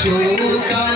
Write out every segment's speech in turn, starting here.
সুতা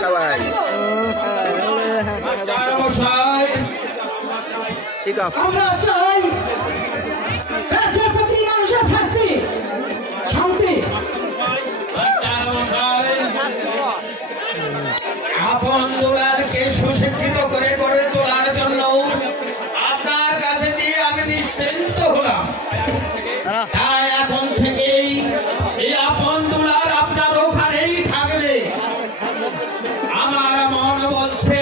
চালাই ঠিক আছে আমরা চাই মানুষের শাস্তি শান্তি। আপন দোলা বলছে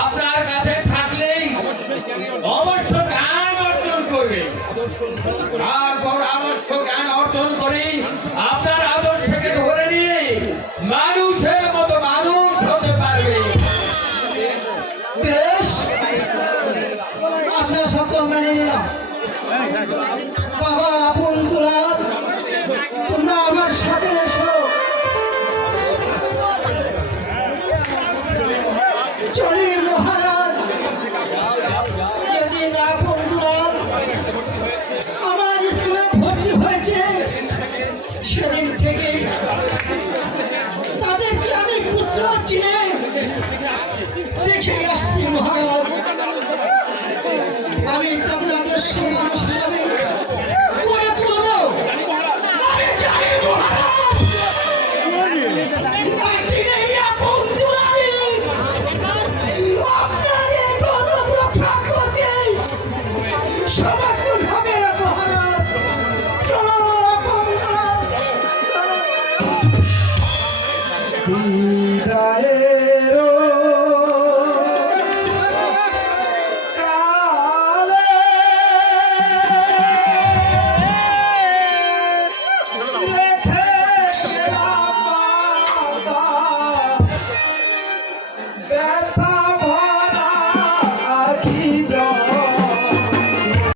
আপনার কাছে থাকলেই অবশ্য জ্ঞান অর্জন করবে তারপর অবশ্য জ্ঞান অর্জন করেই আপনি চিনে। দেখে আসছি মহারাজ।